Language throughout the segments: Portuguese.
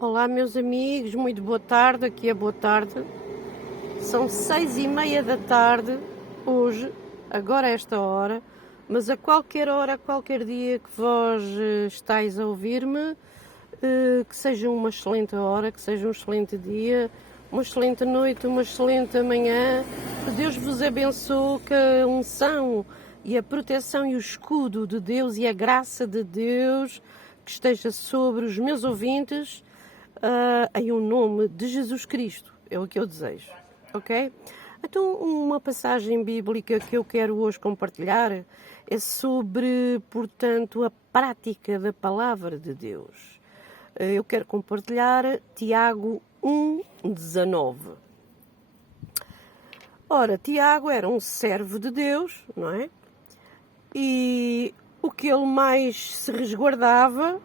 Olá, meus amigos, muito boa tarde, aqui é boa tarde. São 6h30 da tarde, hoje, agora a esta hora, mas a qualquer hora, a qualquer dia que vós estáis a ouvir-me, que seja uma excelente hora, que seja um excelente dia, uma excelente noite, uma excelente manhã, que Deus vos abençoe, que a unção e a proteção e o escudo de Deus e a graça de Deus que esteja sobre os meus ouvintes, em um nome de Jesus Cristo, é o que eu desejo, ok? Então, uma passagem bíblica que eu quero hoje compartilhar é sobre, portanto, a prática da palavra de Deus. Eu quero compartilhar Tiago 1:19. Ora, Tiago era um servo de Deus, não é? E o que ele mais se resguardava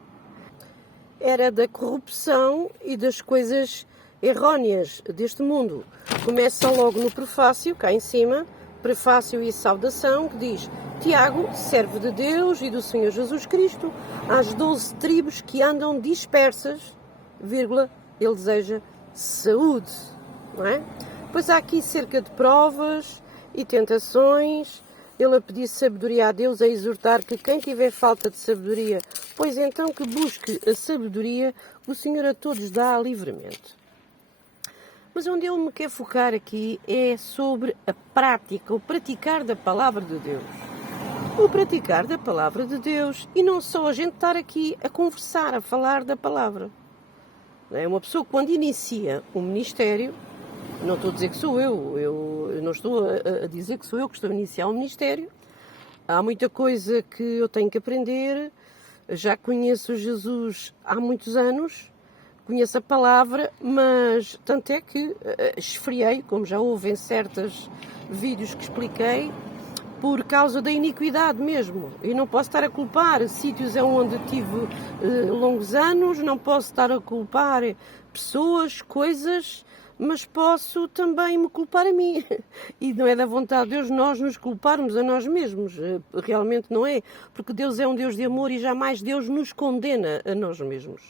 era da corrupção e das coisas erróneas deste mundo. Começa logo no prefácio, cá em cima, prefácio e saudação, que diz: Tiago, servo de Deus e do Senhor Jesus Cristo, às 12 tribos que andam dispersas, vírgula, ele deseja saúde, não é? Pois há aqui cerca de provas e tentações, ele a pedir sabedoria a Deus, a exortar que quem tiver falta de sabedoria, pois então que busque a sabedoria, que o Senhor a todos dá livremente. Mas onde eu me quero focar aqui é sobre a prática, o praticar da palavra de Deus. O praticar da palavra de Deus e não só a gente estar aqui a conversar, a falar da palavra. É uma pessoa que quando inicia um ministério, não estou a dizer que sou eu não estou a dizer que sou eu que estou a iniciar um ministério. Há muita coisa que eu tenho que aprender, já conheço Jesus há muitos anos, conheço a palavra, mas tanto é que esfriei, como já houve em certos vídeos que expliquei, por causa da iniquidade mesmo. E não posso estar a culpar sítios onde tive longos anos, não posso estar a culpar pessoas, coisas, mas posso também me culpar a mim. E não é da vontade de Deus nós nos culparmos a nós mesmos. Realmente não é. Porque Deus é um Deus de amor e jamais Deus nos condena a nós mesmos.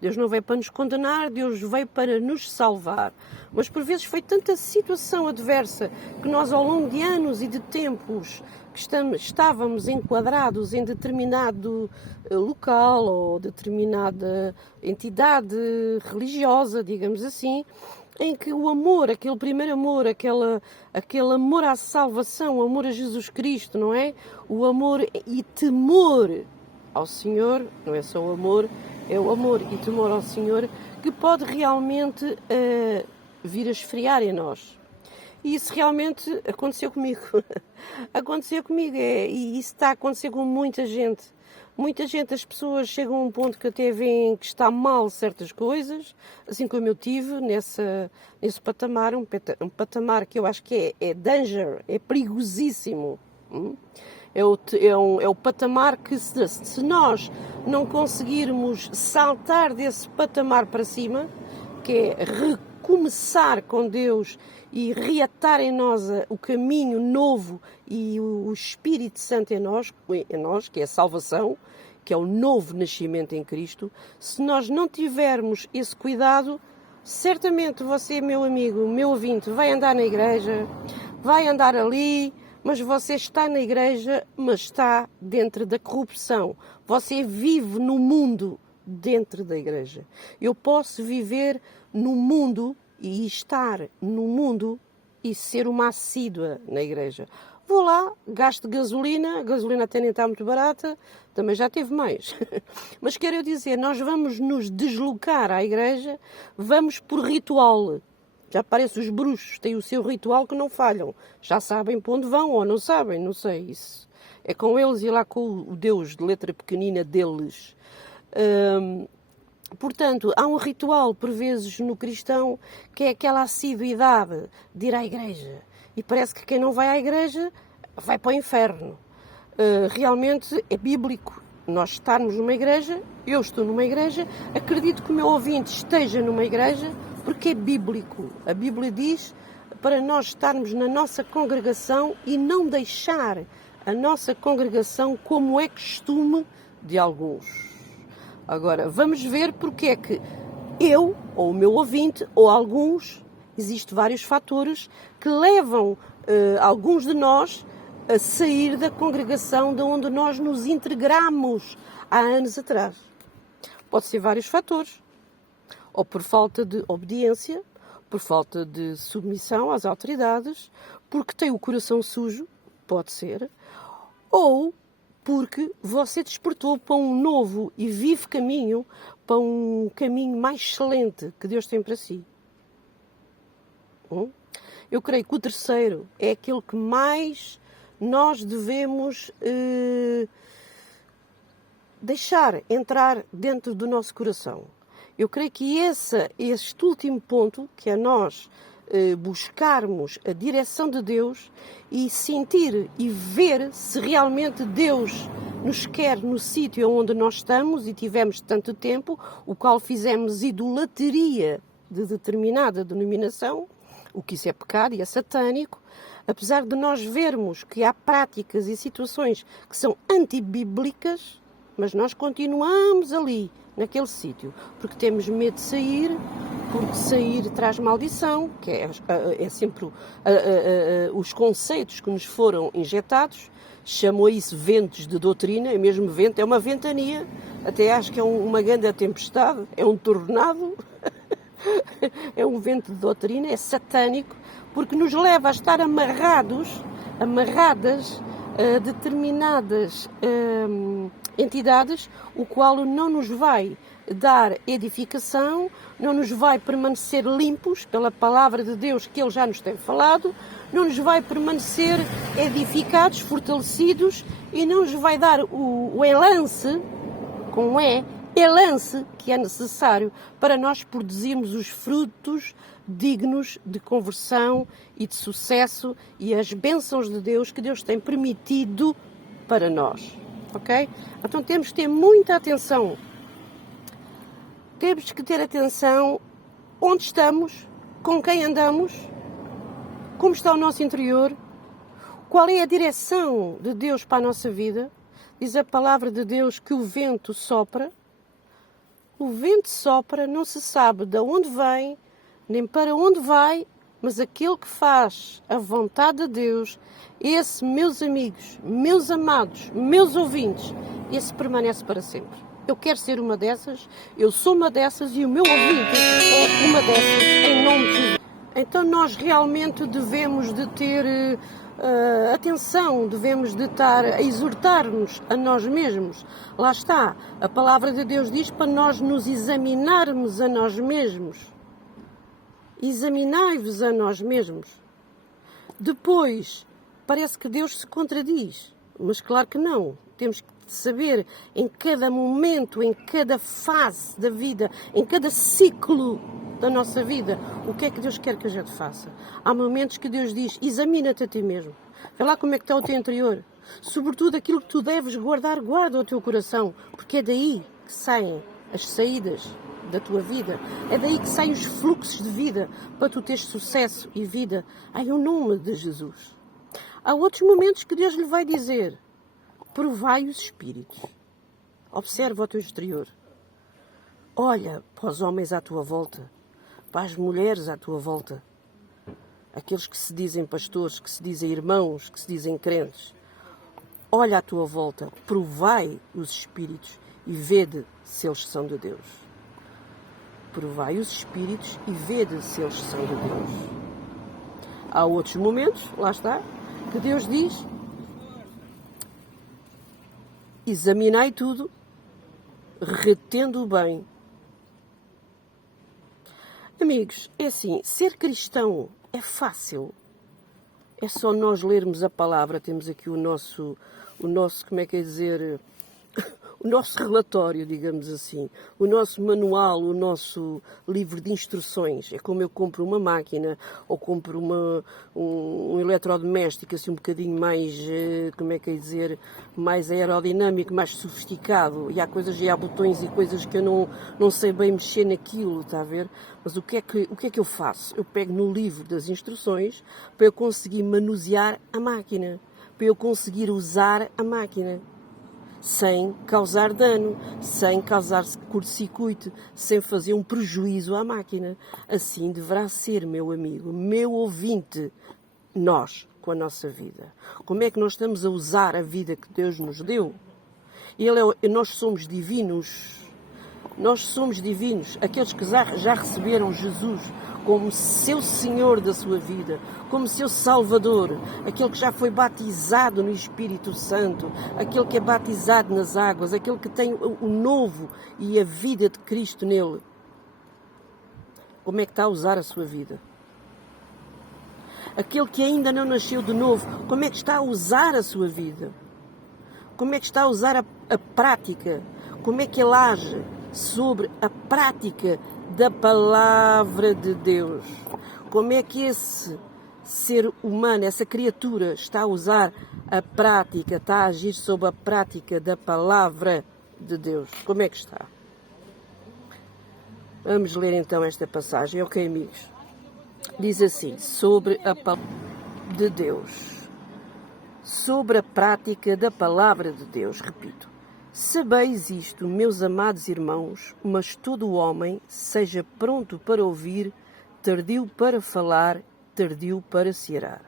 Deus não veio para nos condenar, Deus veio para nos salvar. Mas por vezes foi tanta situação adversa que nós ao longo de anos e de tempos que estávamos enquadrados em determinado local ou determinada entidade religiosa, digamos assim, em que o amor, aquele primeiro amor, aquele amor à salvação, o amor a Jesus Cristo, não é? O amor e temor ao Senhor, não é só o amor, é o amor e temor ao Senhor que pode realmente vir a esfriar em nós. E isso realmente aconteceu comigo. Aconteceu comigo e isso está a acontecer com muita gente. Muita gente, as pessoas chegam a um ponto que até veem que está mal certas coisas, assim como eu tive nesse patamar, um patamar que eu acho que é danger, é perigosíssimo. É o patamar que se nós não conseguirmos saltar desse patamar para cima, que é recomeçar com Deus e reatar em nós o caminho novo e o Espírito Santo em nós, que é a salvação, que é o novo nascimento em Cristo, se nós não tivermos esse cuidado, certamente você, meu amigo, meu ouvinte, vai andar na igreja, vai andar ali, mas você está na igreja, mas está dentro da corrupção. Você vive no mundo dentro da igreja. Eu posso viver no mundo e estar no mundo e ser uma assídua na igreja. Vou lá, gasto gasolina, a gasolina até nem está muito barata, também já teve mais. Mas quero dizer, nós vamos nos deslocar à igreja, vamos por ritual. Já parece os bruxos, têm o seu ritual que não falham. Já sabem para onde vão ou não sabem, não sei isso. É com eles e lá com o Deus de letra pequenina deles. Portanto, há um ritual, por vezes, no cristão, que é aquela assiduidade de ir à igreja. E parece que quem não vai à igreja vai para o inferno. Realmente é bíblico nós estarmos numa igreja, eu estou numa igreja, acredito que o meu ouvinte esteja numa igreja, porque é bíblico. A Bíblia diz para nós estarmos na nossa congregação e não deixar a nossa congregação como é costume de alguns. Agora, vamos ver porque é que eu, ou o meu ouvinte, ou alguns, existem vários fatores que levam alguns de nós a sair da congregação de onde nós nos integramos há anos atrás. Pode ser vários fatores. Ou por falta de obediência, por falta de submissão às autoridades, porque tem o coração sujo, pode ser, ou porque você despertou para um novo e vivo caminho, para um caminho mais excelente que Deus tem para si. Eu creio que o terceiro é aquele que mais nós devemos deixar entrar dentro do nosso coração. Eu creio que este último ponto, que é nós buscarmos a direção de Deus e sentir e ver se realmente Deus nos quer no sítio onde nós estamos e tivemos tanto tempo, o qual fizemos idolatria de determinada denominação, o que isso é pecado e é satânico, apesar de nós vermos que há práticas e situações que são antibíblicas, mas nós continuamos ali, naquele sítio, porque temos medo de sair, porque sair traz maldição, que é sempre os conceitos que nos foram injetados. Chamou isso ventos de doutrina, é mesmo vento, é uma ventania, até acho que é uma grande tempestade, é um tornado, é um vento de doutrina, é satânico, porque nos leva a estar amarradas a determinadas entidades, o qual não nos vai dar edificação, não nos vai permanecer limpos pela palavra de Deus que Ele já nos tem falado, não nos vai permanecer edificados, fortalecidos e não nos vai dar o elance, com elance que é necessário para nós produzirmos os frutos dignos de conversão e de sucesso e as bênçãos de Deus que Deus tem permitido para nós. Ok? Então temos que ter muita atenção. Temos que ter atenção onde estamos, com quem andamos, como está o nosso interior, qual é a direção de Deus para a nossa vida. Diz a palavra de Deus que o vento sopra. O vento sopra, não se sabe de onde vem, nem para onde vai, mas aquele que faz a vontade de Deus, esse, meus amigos, meus amados, meus ouvintes, esse permanece para sempre. Eu quero ser uma dessas, eu sou uma dessas e o meu ouvinte é uma dessas, em nome de Jesus. Então nós realmente devemos de ter atenção, devemos de estar a exortar-nos a nós mesmos. Lá está, a palavra de Deus diz para nós nos examinarmos a nós mesmos. Examinai-vos a nós mesmos. Depois, parece que Deus se contradiz, mas claro que não. Temos que saber em cada momento, em cada fase da vida, em cada ciclo da nossa vida, o que é que Deus quer que a gente faça. Há momentos que Deus diz, examina-te a ti mesmo. Vê lá como é que está o teu interior. Sobretudo aquilo que tu deves guardar, guarda o teu coração, porque é daí que saem as saídas da tua vida. É daí que saem os fluxos de vida para tu teres sucesso e vida em nome de Jesus. Há outros momentos que Deus lhe vai dizer, provai os espíritos. Observa o teu exterior. Olha para os homens à tua volta, para as mulheres à tua volta, aqueles que se dizem pastores, que se dizem irmãos, que se dizem crentes. Olha à tua volta, provai os espíritos e vede se eles são de Deus. Provai os espíritos e vede se eles são de Deus. Há outros momentos, lá está, que Deus diz, examinai tudo, retendo o bem. Amigos, é assim, ser cristão é fácil. É só nós lermos a palavra, temos aqui o nosso, como é que é dizer, o nosso relatório, digamos assim, o nosso manual, o nosso livro de instruções. É como eu compro uma máquina ou compro um eletrodoméstico assim um bocadinho mais, como é que é dizer, mais aerodinâmico, mais sofisticado. E há coisas, e há botões e coisas que eu não sei bem mexer naquilo, está a ver? Mas o que é que eu faço? Eu pego no livro das instruções para eu conseguir manusear a máquina, para eu conseguir usar a máquina. sem causar dano, sem causar curto-circuito, sem fazer um prejuízo à máquina. Assim deverá ser, meu amigo, meu ouvinte, nós, com a nossa vida. Como é que nós estamos a usar a vida que Deus nos deu? Nós somos divinos. Nós somos divinos. Aqueles que já receberam Jesus como seu Senhor da sua vida, como seu Salvador, aquele que já foi batizado no Espírito Santo, aquele que é batizado nas águas, aquele que tem o novo e a vida de Cristo nele. Como é que está a usar a sua vida? Aquele que ainda não nasceu de novo, como é que está a usar a sua vida? Como é que está a usar a prática? Como é que ele age sobre a prática da palavra de Deus? Como é que esse ser humano, essa criatura, está a usar a prática, está a agir sobre a prática da palavra de Deus? Como é que está? Vamos ler então esta passagem, ok, amigos? Diz assim, sobre a palavra de Deus, sobre a prática da palavra de Deus, repito. Sabeis isto, meus amados irmãos, mas todo homem seja pronto para ouvir, tardio para falar, tardio para se irar.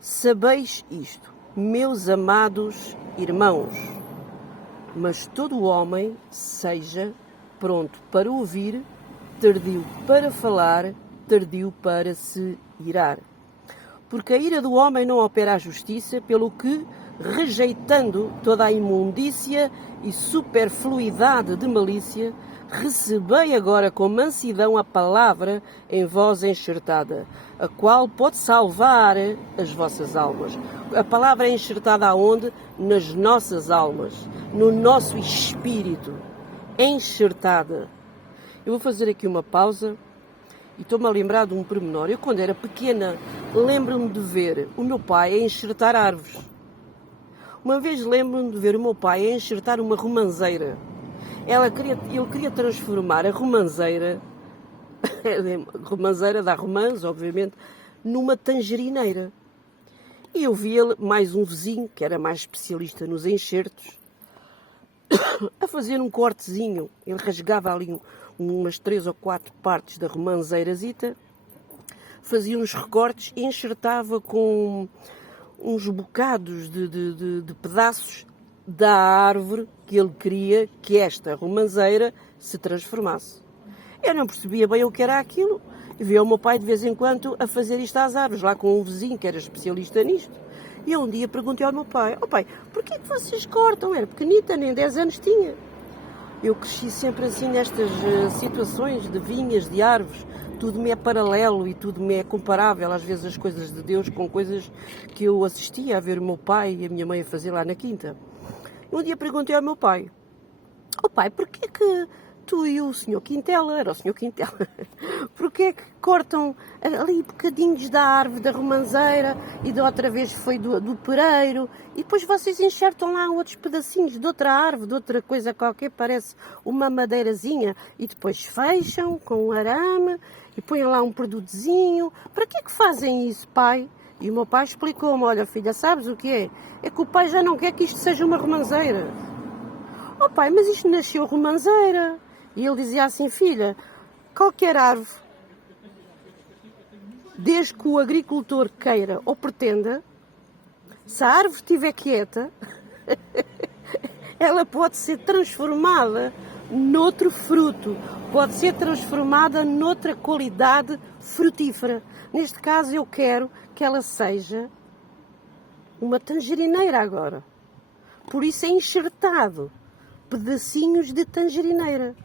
Sabeis isto, meus amados irmãos, mas todo homem seja pronto para ouvir, tardio para falar, tardio para se irar. Porque a ira do homem não opera a justiça, pelo que, rejeitando toda a imundícia e superfluidade de malícia, recebei agora com mansidão a palavra em vós enxertada, a qual pode salvar as vossas almas. A palavra é enxertada aonde? Nas nossas almas, no nosso espírito, enxertada. Eu vou fazer aqui uma pausa. E estou-me a lembrar de um pormenor. Eu, quando era pequena, lembro-me de ver o meu pai a enxertar árvores. Uma vez lembro-me de ver o meu pai a enxertar uma romanceira. Ele queria transformar a romanceira, romanceira da romance, obviamente, numa tangerineira. E eu vi ele, mais um vizinho, que era mais especialista nos enxertos, a fazer um cortezinho. Ele rasgava ali umas 3 ou 4 partes da romanceirazita, fazia uns recortes e enxertava com uns bocados de pedaços da árvore que ele queria que esta romanceira se transformasse. Eu não percebia bem o que era aquilo e via o meu pai de vez em quando a fazer isto às árvores, lá com um vizinho que era especialista nisto. E eu um dia perguntei ao meu pai, pai, porquê que vocês cortam? Era pequenita, nem 10 anos tinha. Eu cresci sempre assim nestas situações de vinhas, de árvores. Tudo me é paralelo e tudo me é comparável, às vezes, as coisas de Deus com coisas que eu assistia a ver o meu pai e a minha mãe a fazer lá na quinta. Um dia perguntei ao meu pai, pai, porquê que tu e o Sr. Quintela, era o Sr. Quintela, porquê que cortam ali bocadinhos da árvore da romanceira e da outra vez foi do pereiro e depois vocês enxertam lá outros pedacinhos de outra árvore, de outra coisa qualquer, parece uma madeirazinha e depois fecham com um arame e põem lá um produtozinho. Para que fazem isso, pai? E o meu pai explicou-me, olha filha, sabes o que é? É que o pai já não quer que isto seja uma romanceira. Pai, mas isto nasceu romanceira. E ele dizia assim, filha, qualquer árvore, desde que o agricultor queira ou pretenda, se a árvore estiver quieta, ela pode ser transformada noutro fruto, pode ser transformada noutra qualidade frutífera. Neste caso, eu quero que ela seja uma tangerineira agora. Por isso é enxertado pedacinhos de tangerineira.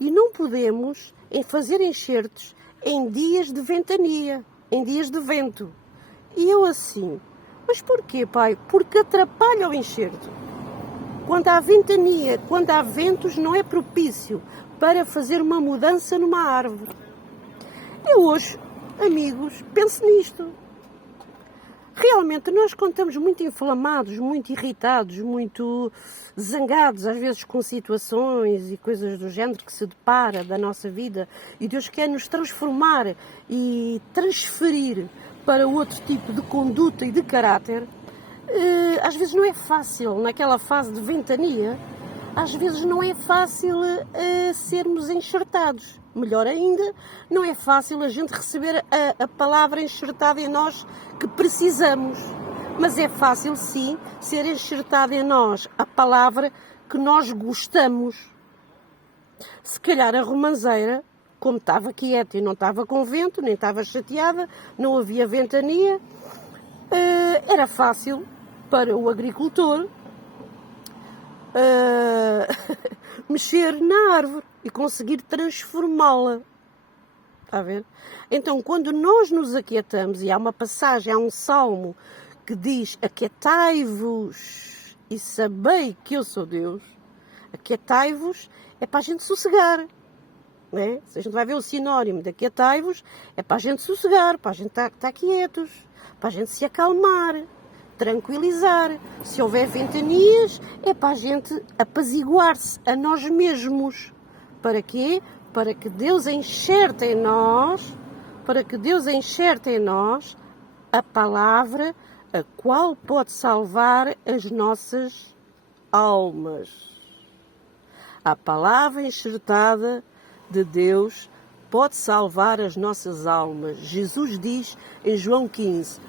E não podemos fazer enxertos em dias de ventania, em dias de vento. E eu assim, mas porquê, pai? Porque atrapalha o enxerto. Quando há ventania, quando há ventos, não é propício para fazer uma mudança numa árvore. Eu hoje, amigos, penso nisto. Realmente, nós quando estamos muito inflamados, muito irritados, muito zangados, às vezes com situações e coisas do género que se depara da nossa vida, e Deus quer nos transformar e transferir para outro tipo de conduta e de caráter, às vezes não é fácil, naquela fase de ventania, às vezes não é fácil sermos enxertados. Melhor ainda, não é fácil a gente receber a palavra enxertada em nós que precisamos. Mas é fácil, sim, ser enxertada em nós a palavra que nós gostamos. Se calhar a romanceira, como estava quieta e não estava com vento, nem estava chateada, não havia ventania, era fácil para o agricultor mexer na árvore e conseguir transformá-la. Está a ver? Então, quando nós nos aquietamos, e há uma passagem, há um salmo que diz: aquietai-vos e sabei que eu sou Deus. Aquietai-vos é para a gente sossegar. Não é? Se a gente vai ver o sinónimo de aquietai-vos, é para a gente sossegar, para a gente estar quietos, para a gente se acalmar, tranquilizar. Se houver ventanias, é para a gente apaziguar-se a nós mesmos. Para quê? Para que Deus enxerte em nós, a palavra a qual pode salvar as nossas almas. A palavra enxertada de Deus pode salvar as nossas almas. Jesus diz em João 15: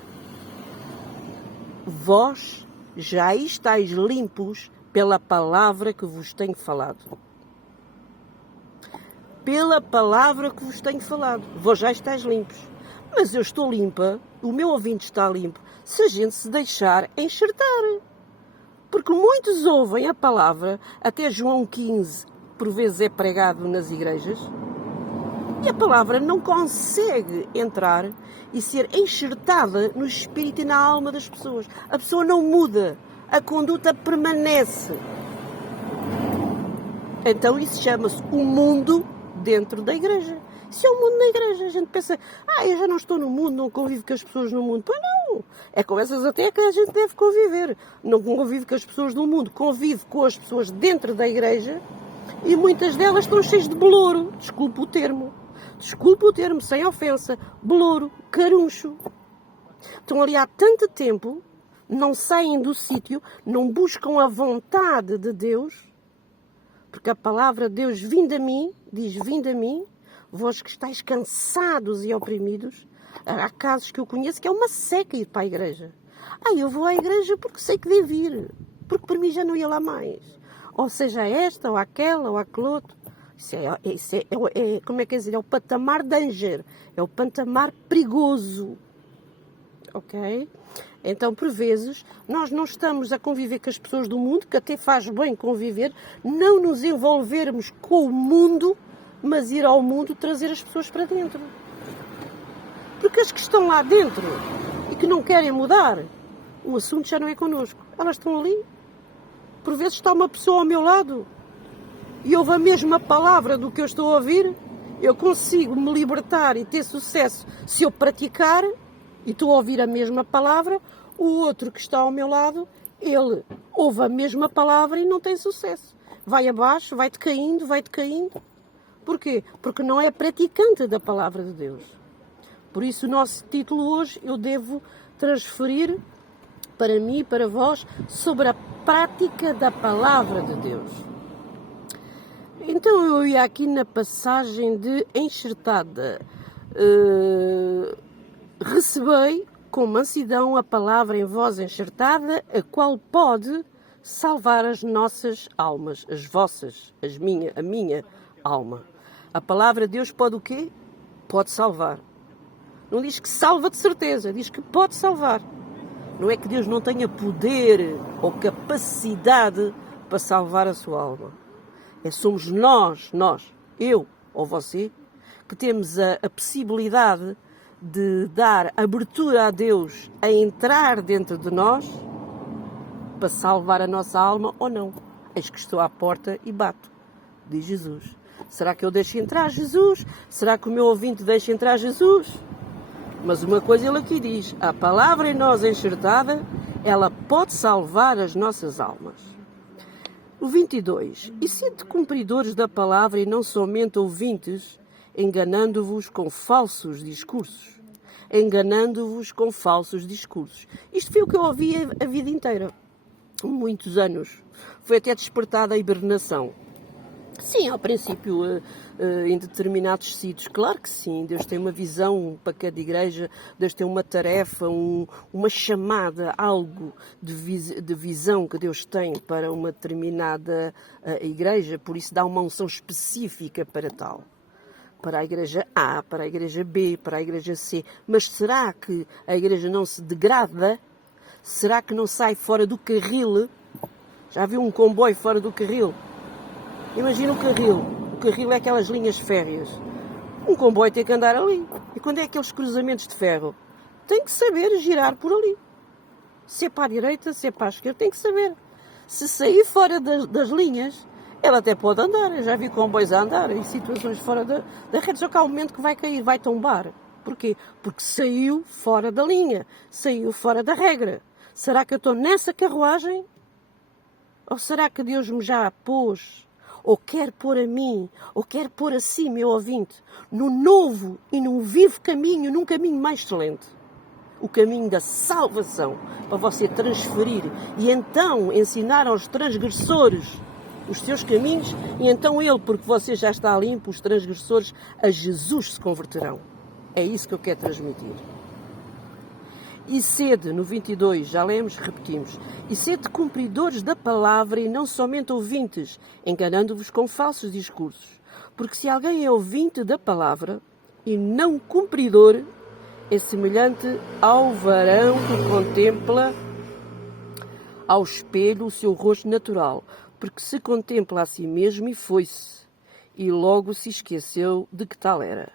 vós já estáis limpos pela palavra que vos tenho falado. Pela palavra que vos tenho falado. Vós já estáis limpos. Mas eu estou limpa, o meu ouvinte está limpo, se a gente se deixar enxertar. Porque muitos ouvem a palavra, até João 15, por vezes é pregado nas igrejas, e a palavra não consegue entrar e ser enxertada no espírito e na alma das pessoas. A pessoa não muda, a conduta permanece. Então isso chama-se o mundo dentro da igreja. Isso é o mundo da igreja. A gente pensa, eu já não estou no mundo, não convivo com as pessoas no mundo. Pois não, é com essas até que a gente deve conviver. Não convive com as pessoas do mundo, convive com as pessoas dentro da igreja, e muitas delas estão cheias de belouro. Desculpe o termo, sem ofensa. Belouro, caruncho. Estão ali há tanto tempo, não saem do sítio, não buscam a vontade de Deus, porque a palavra de Deus, vinde a mim, diz: vinde a mim, vós que estáis cansados e oprimidos. Há casos que eu conheço que é uma seca ir para a igreja. Eu vou à igreja porque sei que devo ir, porque para mim já não ia lá mais. Ou seja, esta, ou aquela, ou aquele outro. Isso é como é que é dizer? É o patamar danger, é o patamar perigoso. Ok? Então, por vezes, nós não estamos a conviver com as pessoas do mundo, que até faz bem conviver, não nos envolvermos com o mundo, mas ir ao mundo trazer as pessoas para dentro. Porque as que estão lá dentro e que não querem mudar, o assunto já não é connosco. Elas estão ali. Por vezes está uma pessoa ao meu lado e ouve a mesma palavra do que eu estou a ouvir. Eu consigo me libertar e ter sucesso se eu praticar, e estou a ouvir a mesma palavra. O outro que está ao meu lado, ele ouve a mesma palavra e não tem sucesso. Vai abaixo, vai decaindo. Porquê? Porque não é praticante da palavra de Deus. Por isso o nosso título hoje eu devo transferir para mim e para vós sobre a prática da palavra de Deus. Então eu ia aqui na passagem de enxertada. Recebei com mansidão a palavra em voz enxertada, a qual pode salvar as nossas almas, as vossas, a minha alma. A palavra de Deus pode o quê? Pode salvar. Não diz que salva de certeza, diz que pode salvar. Não é que Deus não tenha poder ou capacidade para salvar a sua alma. Somos nós, eu ou você, que temos a possibilidade de dar abertura a Deus a entrar dentro de nós para salvar a nossa alma ou não. Eis que estou à porta e bato, diz Jesus. Será que eu deixo entrar Jesus? Será que o meu ouvinte deixa entrar Jesus? Mas uma coisa ele aqui diz: a palavra em nós enxertada, ela pode salvar as nossas almas. O 22. E sede cumpridores da palavra e não somente ouvintes, enganando-vos com falsos discursos. enganando-vos com falsos discursos. Isto foi o que eu ouvi a vida inteira, muitos anos. Foi até despertada a hibernação. Sim, ao princípio, em determinados sítios, claro que sim, Deus tem uma visão para cada igreja, Deus tem uma tarefa, uma chamada, algo de visão que Deus tem para uma determinada igreja, por isso dá uma unção específica para tal. Para a igreja A, para a igreja B, para a igreja C. Mas será que a igreja não se degrada? Será que não sai fora do carril? Já viu um comboio fora do carril? Imagina o carril. O carril é aquelas linhas férreas. Um comboio tem que andar ali. E quando é aqueles cruzamentos de ferro? Tem que saber girar por ali. Se é para a direita, se é para a esquerda, tem que saber. Se sair fora das linhas, ela até pode andar. Eu já vi comboios a andar em situações fora da rede. Só que há um momento que vai cair, vai tombar. Porquê? Porque saiu fora da linha. Saiu fora da regra. Será que eu estou nessa carruagem? Ou será que Deus me já pôs, ou quer pôr a mim, ou quer pôr a si, meu ouvinte, no novo e num vivo caminho, num caminho mais excelente? O caminho da salvação, para você transferir e então ensinar aos transgressores os seus caminhos, e então ele, porque você já está limpo, os transgressores a Jesus se converterão. É isso que eu quero transmitir. E sede, no 22, já lemos, repetimos, e sede cumpridores da palavra e não somente ouvintes, enganando-vos com falsos discursos. Porque se alguém é ouvinte da palavra e não cumpridor, é semelhante ao varão que contempla ao espelho o seu rosto natural, porque se contempla a si mesmo e foi-se, e logo se esqueceu de que tal era.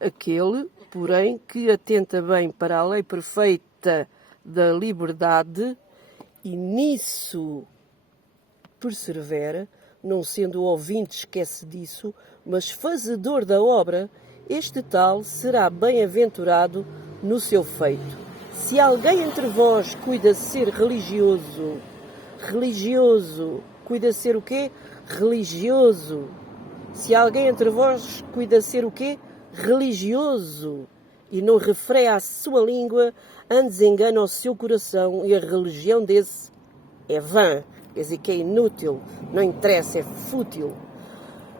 Aquele, porém, que atenta bem para a lei perfeita da liberdade e nisso persevera, não sendo ouvinte esquece disso, mas fazedor da obra, este tal será bem-aventurado no seu feito. Se alguém entre vós cuida ser religioso, cuida ser o quê? Religioso. Se alguém entre vós cuida ser o quê? Religioso, e não refreia a sua língua, antes engana o seu coração, e a religião desse é vã, quer dizer que é inútil, não interessa, é fútil.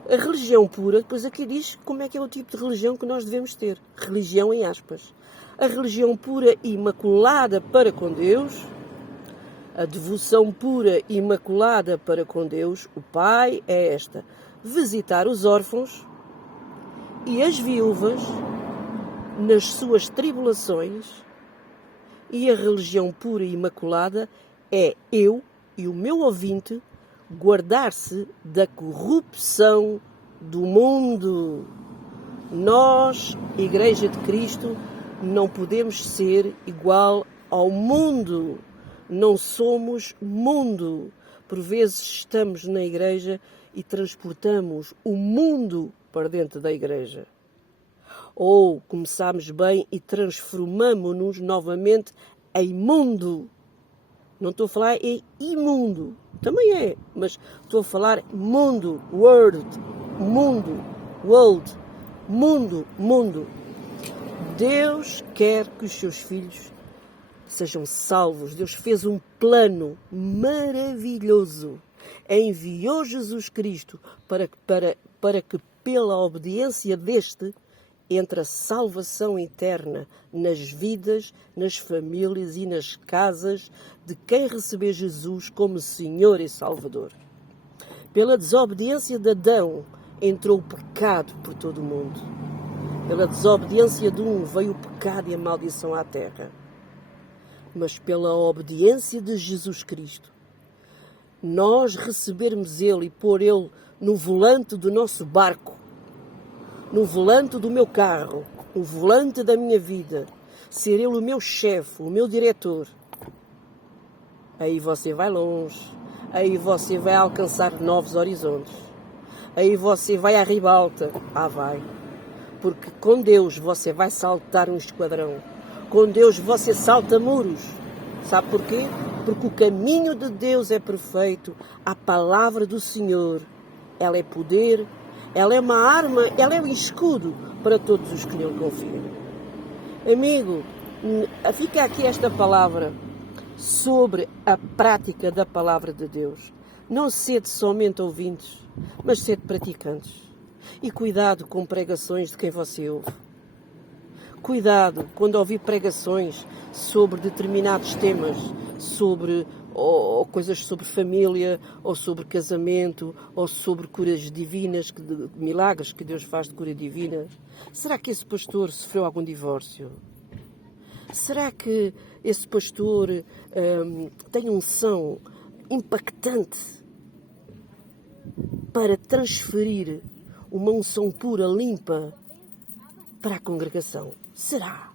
A religião pura, depois aqui diz como é que é o tipo de religião que nós devemos ter. Religião em aspas. A religião pura e imaculada para com Deus, a devoção pura e imaculada para com Deus, o Pai, é esta: visitar os órfãos e as viúvas nas suas tribulações, e a religião pura e imaculada é eu e o meu ouvinte guardar-se da corrupção do mundo. Nós, Igreja de Cristo, não podemos ser igual ao mundo. Não somos mundo. Por vezes estamos na igreja e transportamos o mundo para dentro da igreja. Ou começamos bem e transformamos-nos novamente em mundo. Não estou a falar em imundo, também é, mas estou a falar mundo, world, mundo. Deus quer que os seus filhos sejam salvos. Deus fez um plano maravilhoso. Enviou Jesus Cristo para que pela obediência deste entre a salvação eterna nas vidas, nas famílias e nas casas de quem receber Jesus como Senhor e Salvador. Pela desobediência de Adão entrou o pecado por todo o mundo. Pela desobediência de um veio o pecado e a maldição à terra. Mas pela obediência de Jesus Cristo, nós recebermos Ele e pôr Ele no volante do nosso barco, no volante do meu carro, no volante da minha vida, ser Ele o meu chefe, o meu diretor, aí você vai longe, aí você vai alcançar novos horizontes, aí você vai à ribalta, vai, porque com Deus você vai saltar um esquadrão, com Deus você salta muros, sabe porquê? Porque o caminho de Deus é perfeito, a palavra do Senhor, ela é poder, ela é uma arma, ela é um escudo para todos os que nele confiam. Amigo, fica aqui esta palavra sobre a prática da palavra de Deus. Não sede somente ouvintes, mas sede praticantes. E cuidado com pregações de quem você ouve. Cuidado quando ouvir pregações sobre determinados temas, sobre ou coisas sobre família, ou sobre casamento, ou sobre curas divinas, milagres que Deus faz de cura divina. Será que esse pastor sofreu algum divórcio? Será que esse pastor tem unção impactante para transferir uma unção pura, limpa, para a congregação? Será?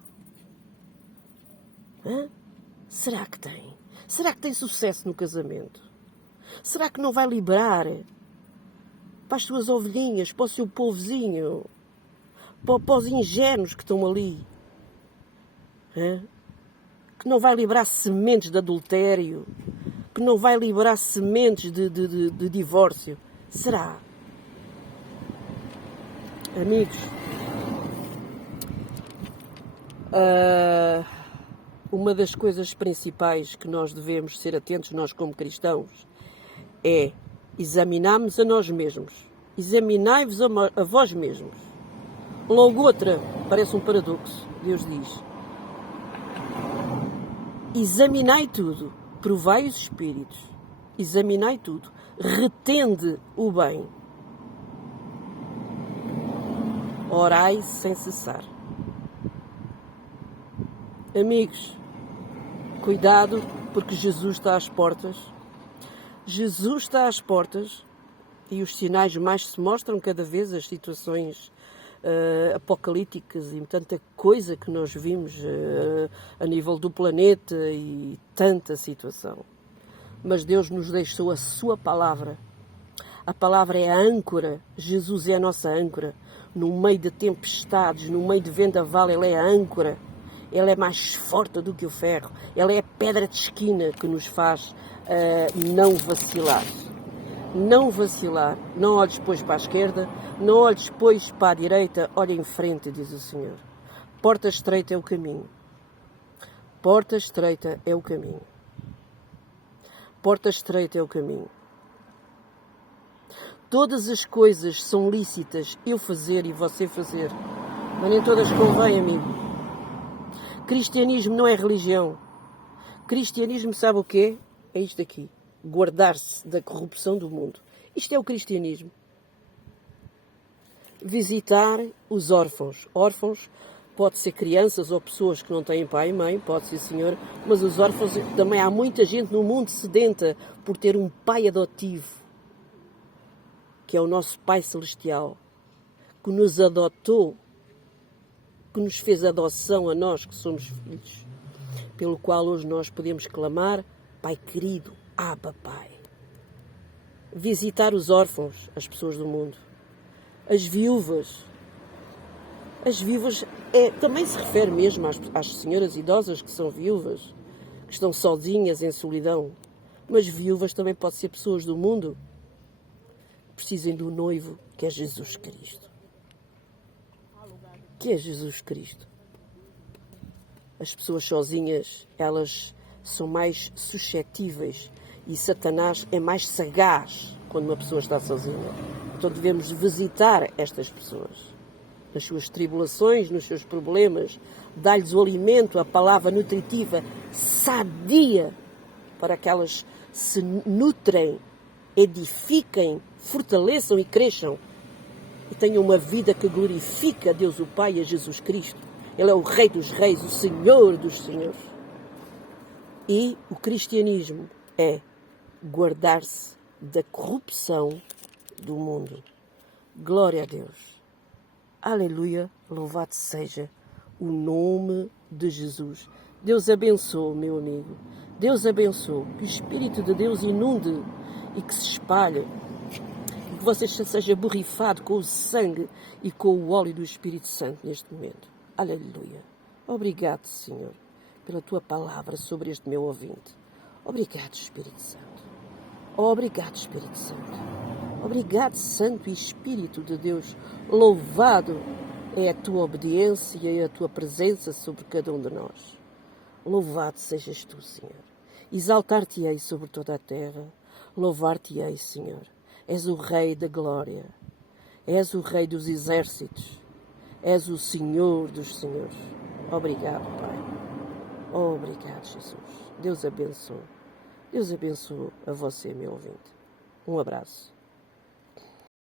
Hã? Será que tem? Será que tem sucesso no casamento? Será que não vai liberar para as suas ovelhinhas, para o seu povozinho, para os ingênuos que estão ali? Hã? Que não vai liberar sementes de adultério? Que não vai liberar sementes de divórcio? Será? Amigos, uma das coisas principais que nós devemos ser atentos, nós como cristãos, é examinarmos a nós mesmos. Examinai-vos a vós mesmos. Logo outra, parece um paradoxo, Deus diz: examinai tudo, provai os espíritos, examinai tudo, retende o bem, orai sem cessar. Amigos, cuidado, porque Jesus está às portas. Jesus está às portas e os sinais mais se mostram cada vez, as situações apocalípticas e tanta coisa que nós vimos a nível do planeta e tanta situação. Mas Deus nos deixou a sua palavra. A palavra é a âncora. Jesus é a nossa âncora. No meio de tempestades, no meio de vendaval, Ele é a âncora. Ela é mais forte do que o ferro. Ela é a pedra de esquina que nos faz não vacilar. Não vacilar. Não olhes depois para a esquerda, não olhes depois para a direita, olha em frente, diz o Senhor. Porta estreita é o caminho. Porta estreita é o caminho. Porta estreita é o caminho. Todas as coisas são lícitas, eu fazer e você fazer, mas nem todas convêm, amigo. Cristianismo não é religião. Cristianismo sabe o quê? É isto aqui. Guardar-se da corrupção do mundo. Isto é o cristianismo. Visitar os órfãos. Órfãos pode ser crianças ou pessoas que não têm pai e mãe, pode ser, senhor, mas os órfãos, também há muita gente no mundo sedenta por ter um pai adotivo, que é o nosso Pai Celestial, que nos adotou, que nos fez adoção a nós que somos filhos, pelo qual hoje nós podemos clamar: Pai querido, Abba, Pai. Visitar os órfãos, as pessoas do mundo. As viúvas. As viúvas também se refere mesmo às senhoras idosas que são viúvas, que estão sozinhas em solidão. Mas viúvas também podem ser pessoas do mundo que precisem do noivo, que é Jesus Cristo. Que é Jesus Cristo. As pessoas sozinhas, elas são mais suscetíveis e Satanás é mais sagaz quando uma pessoa está sozinha. Então devemos visitar estas pessoas nas suas tribulações, nos seus problemas, dar-lhes o alimento, a palavra nutritiva, sadia, para que elas se nutrem, edifiquem, fortaleçam e cresçam e tenham uma vida que glorifica a Deus o Pai e a Jesus Cristo. Ele é o Rei dos Reis, o Senhor dos Senhores. E o cristianismo é guardar-se da corrupção do mundo. Glória a Deus. Aleluia, louvado seja o nome de Jesus. Deus abençoe, meu amigo. Deus abençoe. Que o Espírito de Deus inunde e que se espalhe. Que você seja borrifado com o sangue e com o óleo do Espírito Santo neste momento. Aleluia. Obrigado, Senhor, pela tua palavra sobre este meu ouvinte. Obrigado, Espírito Santo. Obrigado, Espírito Santo. Obrigado, Santo e Espírito de Deus. Louvado é a tua obediência e a tua presença sobre cada um de nós. Louvado sejas tu, Senhor. Exaltar-te-ei sobre toda a terra. Louvar-te-ei, Senhor. És o Rei da glória. És o Rei dos exércitos. És o Senhor dos senhores. Obrigado, Pai. Obrigado, Jesus. Deus abençoe. Deus abençoe a você, meu ouvinte. Um abraço.